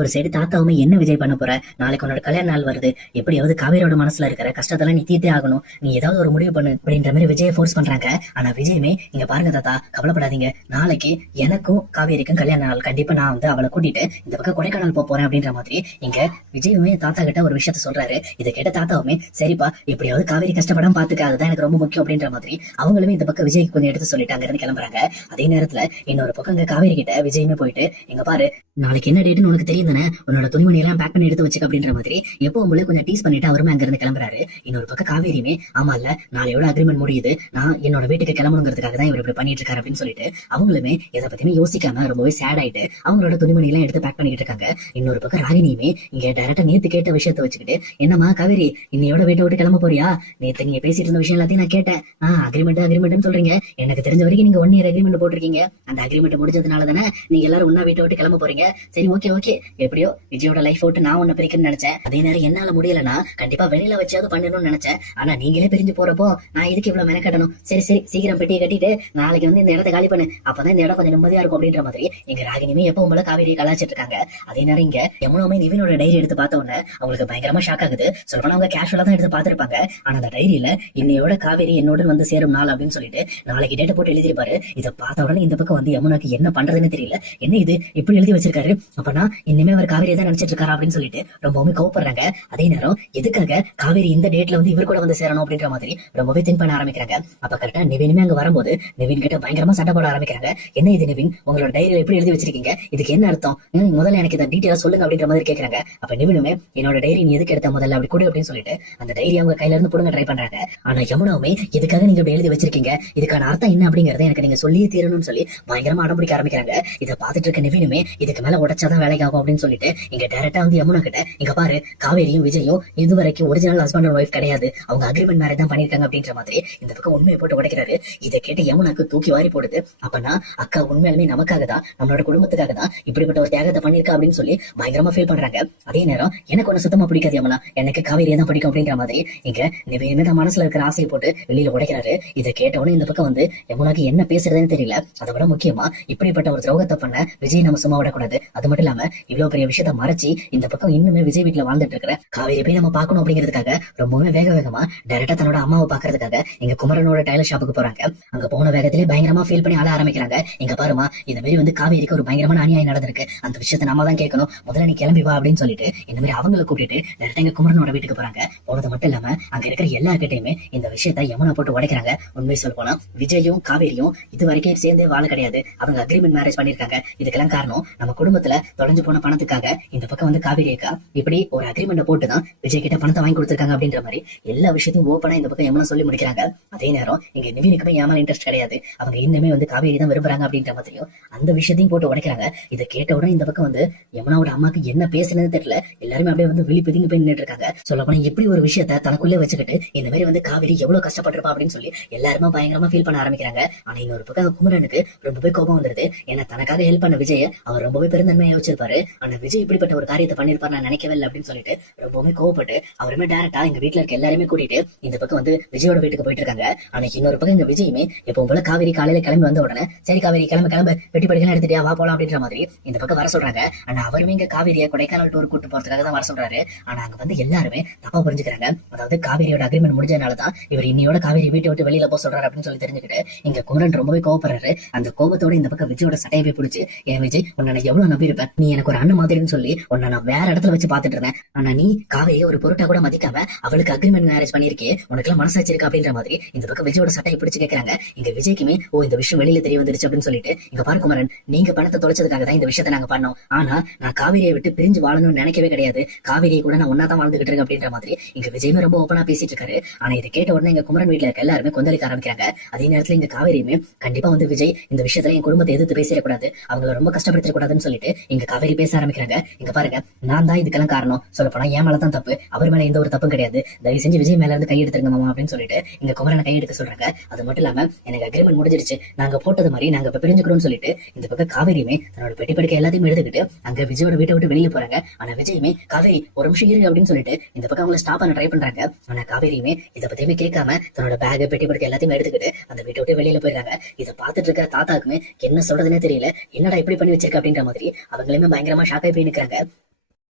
ஒரு சைடு தாத்தாவுமே என்ன விஜய் பண்ண போற, நாளைக்கு உன்னோட கல்யாண நாள் வருது, எப்படியாவது காவேரியோட மனசுல இருக்கிற கஷ்டத்தெல்லாம் நீ தீர்த்தே ஆகணும், நீ ஏதாவது ஒரு முடிவு பண்ணு அப்படின்ற மாதிரி விஜயை ஃபோர்ஸ் பண்றாங்க. ஆனா விஜயமே, இங்க பாருங்க தாத்தா, கவலைப்படாதீங்க, நாளைக்கு எனக்கும் காவேரிக்கும் கல்யாண நாள், கண்டிப்பா நான் வந்து அவளை கூட்டிட்டு இந்த பக்கம் கொடைக்கானல் போறேன் அப்படின்ற மாதிரி இங்க விஜயுமே தாத்தா கிட்ட ஒரு விஷயத்த சொல்றாரு. இதை கேட்ட தாத்தாவுமே, சரிப்பா, எப்படியாவது காவேரி கஷ்டப்படாம பாத்துக்க, அதுதான் எனக்கு ரொம்ப முக்கியம் அப்படின்ற மாதிரி அவங்களுமே இந்த பக்கம் விஜய்க்கு கொஞ்சம் எடுத்து சொல்லிட்டு அங்க இருந்து கிளம்புறாங்க. அதே நேரத்துல இன்னொரு பக்கம் இங்க காவேரி கிட்ட விஜயுமே போயிட்டு, இங்க பாரு, நாளைக்கு என்ன டேட்னு உனக்கு தெரியும் தானே, உன்னோட துணிமணி எல்லாம் பேக் பண்ணி எடுத்து வச்சுக்க அப்படின்ற மாதிரி எப்பவும் போல கொஞ்சம் டீஸ் பண்ணிட்டு அவருமே அங்க இருந்து கிளம்புறாரு. இன்னொரு பக்கம் காவேரியுமே, ஆமா இல்ல, நாளையோட அக்ரிமெண்ட் முடியுது, நான் என்னோட வீட்டுக்கு கிளம்பணுங்கிறதுக்காக தான் இவர் இப்படி பண்ணிட்டு இருக்காரு அப்படின்னு சொல்லிட்டு அவங்களுமே எதை பத்தியுமே யோசிக்காம ரொம்பவே சேட் ஆயிட்டு அவங்களோட துணிமணி எல்லாம் எடுத்து பேக் பண்ணிட்டு இருக்காங்க. இன்னொரு பக்கம் ராகினியுமே இங்க டைரக்டா நேத்து கேட்ட விஷயத்த வச்சுக்கிட்டு, என்னமா காவேரி, இன்னையோட வீட்டை விட்டு கிளம்ப போறியா, நேத்து நீங்க பேசிட்டு இருந்த விஷயம் எல்லாத்தையும் நான் கேட்டேன், அக்ரிமெண்ட் சொல்றீங்க, எனக்கு தெரிஞ்ச வரைக்கும் நீங்க 1 year அக்ரிமெண்ட் போட்டிருக்கீங்க, அந்த அக்ரிமெண்ட் முடிஞ்சதுனால தானே நீங்க எல்லாரும் ஒன்னா வீட்டை விட்டு கிளம்ப போறீங்க. சரி, ஓகே, எப்படியோ விஜயோட லைஃப் விட்டு நான் ஒண்ணு பிரிக்கணும்னு நினைச்சேன், அதே நேரம் என்னால முடியலன்னா கண்டிப்பா வெளியில வச்சாவது பண்ணணும்னு நினைச்சேன், ஆனா நீங்களே பிரிஞ்சு போறப்போ நான் இதுக்கு இவ்வளவு மெனக்கட்டணும். சரி, சீக்கிரம் பெட்டியை கட்டிட்டு நாளைக்கு வந்து இந்த இடத்த காலி பண்ணு, அப்பதான் இந்த இடம் கொஞ்சம் நிம்மதியா இருக்கும் அப்படின்ற மாதிரி எங்க ராகினியுமே எப்பவும் போல காவேரியை கலாச்சிட்டு இருக்காங்க. அதே நேரம் இங்க யமுனாவுமே நிவினோட டைரி எடுத்து பார்த்த உடனே அவங்களுக்கு பயங்கரமா ஷாக் ஆகுது. சொல்லப்போனா அவங்க கேஷுவலா தான் எடுத்து பார்த்திருப்பாங்க, ஆனா அந்த டைரியில இன்னையோட காவேரி என்னோட வந்து சேரும் நாள் அப்படின்னு சொல்லிட்டு நாளைக்கு டேட்டை போட்டு எழுதிருப்பாரு. இதை பார்த்த உடனே இந்த பக்கம் வந்து யமுனாக்கு என்ன பண்றதுன்னு தெரியல, என்ன இது இப்படி எழுதி வச்சிருக்காரு, அப்பனா இனிமே அவர் காவேரியை தான் நினைச்சிட்டு இருக்காரு அப்படின்னு சொல்லிட்டு ரொம்பவுமே கோவப்படுறாங்க. அதே நேரம் எதுக்காக காவேரி இந்த டேட்ல வந்து இவர் கூட வந்து சேரணும் அப்படின்ற மாதிரி ரொம்பவே திங்க் பண்ண ஆரம்பிக்கிறாங்க. அப்ப கரெக்டா நிவினுமே அங்க வரும்போது நிவின் கிட்ட பயங்கரமா சண்டை போட ஆரம்பிக்கிறாங்க. என்ன இது நிவின், உங்களோட டைரியில எப்படி எழுதி வச்சிருக்கீங்க, இதுக்கு என்ன அர்த்தம், முதல்ல எனக்கு இதை டீட்டெயிலா சொல்லுங்க அப்படின்ற மாதிரி கேட்கறாங்க. அப்ப நிவினுமே, என்னோட டைரி நீ எதுக்கு எடுத்த, முதல்ல அப்படி கொடு அப்படின்னு சொல்லிட்டு அந்த டைரி அவங்க கையில இருந்து புடுங்க ட்ரை பண்றாங்க. ஆனா யமுனாவுமே, எதுக்காக நீங்க இப்படி எழுதி வச்சிருக்கீங்க, இதுக்கான அர்த்தம் என்ன அப்படிங்கறத எனக்கு நீங்க சொல்லியே தீரணும்னு சொல்லி பயங்கரமா அடம்பிடிக்க ஆரம்பிக்கிறாங்க. இதை பார்த்துட்டு இருக்க நிவினுமே, இதுக்கு மேல உடைச்சாதான் வேலைக்கு ஆகும் அப்படின்னு சொல்லிட்டு இங்க டைரக்டா வந்து யமுனா கிட்ட, இங்க பாரு, காவேரியும் விஜயும் இதுவரைக்கும் ஒரிஜினல் ஹஸ்பண்ட் அண்ட் ஒய்ஃப் கிடையாது, அவங்க அக்ரிமெண்ட் மேரேஜ் தான் பண்ணிருக்காங்க அப்படின்ற மாதிரி இந்த பக்கம் உண்மையை போட்டு உடைக்கிறாரு. இதை கேட்டு யமுனாக்கு தூக்கி வாரி போடுது. அப்பனா அக்கா உண்மையாலுமே நமக்காக தான், நம்மளோட குடும்பத்துக்காக தான் இப்படிப்பட்ட ஒரு தியாகத்தை பண்ணிருக்கா அப்படின்னு சொல்லி பயங்கரமா ஃபீல் பண்றாங்க. அதே நேரம் எனக்கு ஒண்ணு சுத்தமா பிடிக்காது யமுனா, எனக்கு காவேரியை தான் பிடிக்கும் அப்படின்ற மாதிரி இங்க நிவினுமே தான் மனசுல இருக்கிற ஆசையை போட்டு வெளியில உடைக்கிறாரு. இதை கேட்டவொடனே இந்த பக்கம் வந்து யமுனாக்கு என்ன பேசுறதுன்னு தெரியல. அதை விட முக்கியமா இப்படிப்பட்ட ஒரு துரோகத்தை பண்ண விஜய் நம்ம சும்மா விடக்கூடாது. அது மட்டும் இல்லாம இவ்வளவு பெரிய விஷயத்த மறைச்சி இந்த பக்கம் இன்னுமே விஜய் வீட்டுல வாழ்ந்துட்டு இருக்கிற காவேரி போய் நம்ம பாக்கணும் அப்படிங்கிறதுக்காக ரொம்பவே வேகமா டைரக்டா தன்னோட அம்மாவை பாக்குறதுக்காக இங்க குமரனோட டைலர் ஷாப்புக்கு போறாங்க. அங்க போன வேகத்திலே பயங்கரமா ஃபீல் பண்ணி ஆள ஆரம்பிக்கிறாங்க. இங்க பாருமா, இந்த மாதிரி வந்து காவேரிக்கு ஒரு பயங்கரமான அநியாயம் நடந்திருக்கு, அந்த விஷயத்த நாம தான் கேட்கணும், முதல்ல நீ கிளம்பி வா அப்படின்னு சொல்லிட்டு இந்த மாதிரி அவங்களை கூப்பிட்டு டைரக்டா இங்க குமரனோட வீட்டுக்கு போறாங்க. போனது மட்டும் இல்லாம அங்க இருக்கிற எல்லார்கிட்டயுமே இந்த விஷயத்த யமுனா போட்டு உடைக்கிறாங்க. உண்மை சொல்ல போனா விஜயும் காவேரியும் இது வரைக்கும் சேர்ந்தே வாழ கிடையாது, அவங்க அக்ரிமெண்ட் மேரேஜ் பண்ணிருக்காங்க. இதுக்கெல்லாம் காரணம் நம்ம குடும்பத்துல தொலைஞ்சு போன பணத்துக்காக இந்த பக்கம் வந்து காவேரி அக்கா இப்படி ஒரு அக்ரிமெண்ட் போட்டுதான் விஜய் கிட்ட பணத்தை வாங்கி கொடுத்திருக்காங்க அப்படின்ற மாதிரி எல்லா விஷயத்தையும் ஓப்பனா இந்த பக்கம் யமுனா சொல்லி முடிக்கிறாங்க. அதே நேரம் இங்க நிவினுக்குமே ஏமால இன்ட்ரெஸ்ட் கிடையாது, அவங்க இன்னுமே வந்து காவேரி தான் விரும்புறாங்க அப்படின்ற மாதிரியும் அந்த விஷயத்தையும் போட்டு உடைக்கிறாங்க. இதை கேட்ட உடனே இந்த பக்கம் வந்து யமுனாவோட அம்மாக்கு என்ன பேசுறதுன்னு தெரியல, எல்லாருமே அப்படியே வந்து விழி பிதுங்கி போய் நின்றுட்டு இருக்காங்க. சொல்ல போனா இப்படி ஒரு விஷயத்த தனக்குள்ளே வச்சுக்கிட்டு இந்த மாதிரி வந்து காவேரி எவ்வளவு கஷ்டப்பட்டிருப்பா அப்படின்னு சொல்லி எல்லாருமே பயங்கரமா ஃபீல் பண்ண ஆரம்பிக்கிறாங்க. ஆனா இன்னொரு பக்கம் குமரனுக்கு ரொம்பவே கோபம் வந்துருது. ஏன்னா தனக்காக ஹெல்ப் பண்ண விஜய் அவர் ரொம்பவே பெருந்தன்மையா யோசிச்சிருப்பாரு, ஆனா விஜய் இப்படிப்பட்ட ஒரு காரியத்தை பண்ணிருப்பாரு நான் நினைக்கவே இல்லை அப்படின்னு சொல்லிட்டு ரொம்பவே கோவப்பட்டு அவருமே டைரக்டா எங்க வீட்டுல இருக்க எல்லாருமே கூட்டிட்டு இந்த பக்கம் வந்து விஜயோட வீட்டுக்கு போயிட்டு இருக்காங்க. ஆனா இன்னொரு பக்கம் இந்த விஜயுமே எப்பவும் போல காவேரி காலையில கிளம்பி வந்த உடனே, சரி காவேரி கிளம்பு, வெட்டி படிக்கலாம் எடுத்துட்டியா, வா போலாம் அப்படின்ற மாதிரி இந்த பக்கம் வர சொல்றாங்க. ஆனா அவருமே இங்க காவேரியை கொடைக்கானல் டூர் கூட்டு போறதுக்காக தான் வர சொல்றாரு. ஆனா அங்க வந்து எல்லாருமே தப்பா புரிஞ்சுக்கிறாங்க. அதாவது காவேரியோட அக்ரிமெண்ட் முடிஞ்சதுனாலதான் இவர் இன்னையோட காவேரி வீட்டை விட்டு வெளியில போக சொல்றாரு அப்படின்னு சொல்லி தெரிஞ்சுக்கிட்டு இங்க குமரன் ரொம்பவே கோவப்படுறாரு. அந்த கோபத்தோட இந்த பக்கம் விஜயோட சட்டையை பிடிச்சு, ஏன் விஜய், உன்னை எவ்வளவு நம்பி இருப்பேன், நீ எனக்கு ஒரு அண்ணன் மாதிரின்னு சொல்லி உன்னை நான் வேற இடத்துல வச்சு பாத்துட்டு இருந்தேன், ஆனா நீ காவேரியை ஒரு பொருட்டா கூட மதிக்காம அவளுக்கு அக்ரிமெண்ட் மேரேஜ் பண்ணிருக்கே, உனக்கு எல்லாம் மனசாச்சு இருக்கா அப்படின்ற மாதிரி இந்த பக்கம் விஜயோட சட்டையை பிடிச்சு கேட்கறாங்க. இங்க விஜய்க்குமே இந்த விஷயம் வெளியில தெரிய வந்துருச்சு அப்படின்னு சொல்லிட்டு, இங்க பாரு குமரன், நீங்க பணத்தை தொலைச்சதுக்காக தான் இந்த விஷயத்தை நாங்க பண்ணோம், ஆனா நான் காவேரியை விட்டு பிரிஞ்சு வாழணும்னு நினைக்கவே கிடையாது, காவேரியை கூட நான் ஒன்னா தான் வாழ்ந்துகிட்டு இருக்கேன் அப்படின்ற மாதிரி இங்க விஜயமே ரொம்ப ஓப்பனா பேசிட்டு இருக்காரு. ஆனா இதை கேட்ட உடனே எங்க குமரன் வீட்டுல இருக்க எல்லாருமே கொந்தளிக்க ஆரம்பிக்கிறாங்க. அதே நேரத்துல இங்க காவேரியுமே கண்டிப்பா வந்து விஜய் இந்த விஷயத்துல என் குடும்பத்தை எதிர்த்து பேசிடக்கூடாது, அவங்களை ரொம்ப கஷ்டப்படுத்தக்கூடாதுன்னு சொல்லிட்டு இங்க காவேரி பேச ஆரம்பிக்கிறாங்க. இங்க பாருங்க, நான் தான் இதுக்கெல்லாம் காரணம், சொல்ல போனா என் மேலதான் தப்பு, அவர் மேல எந்த ஒரு தப்பும் கிடையாது, தயவு செஞ்சு விஜய் மேல இருந்து கையெடுத்துருங்க மாமா அப்படின்னு சொல்லிட்டு இங்க குமரனை கையெடுக்க சொல்றாங்க. அது மட்டும் இல்லாம எனக்கு அக்ரிமெண்ட் முடிஞ்சிருச்சு, நாங்க போட்டது மாதிரி நாங்க இப்ப பிரிஞ்சுக்கிறோம்னு சொல்லிட்டு இந்த பக்கம் காவேரியுமே தன்னோட பெட்டி படுக்க எல்லாத்தையும் எடுத்துக்கிட்டு அங்க விஜயோட வீட்டை விட்டு வெளியில போறாங்க. ஆனா விஜயுமே, காவேரி ஒரு நிமிஷம் இரு அப்படின்னு சொல்லிட்டு இந்த பக்கம் அவங்களை ஸ்டாப் பண்ண ட்ரை பண்றாங்க. ஆனா காவேரியுமே இதை பத்தியுமே கேட்காம தன்னோட பேக் பெட்டி படுக்க எல்லாத்தையும் எடுத்துக்கிட்டு அந்த வீட்டை விட்டு வெளியில போயிடுறாங்க. இதை பார்த்துட்டு இருக்க தாத்தாக்குமே என்ன சொல்றதுன்னே தெரியல, என்னடா இப்படி பண்ணி வச்சிருக்க அப்படின்ற மாதிரி அவங்களுமே பயங்கரமா ஷாக்காய் போய் நிக்கிறாங்க.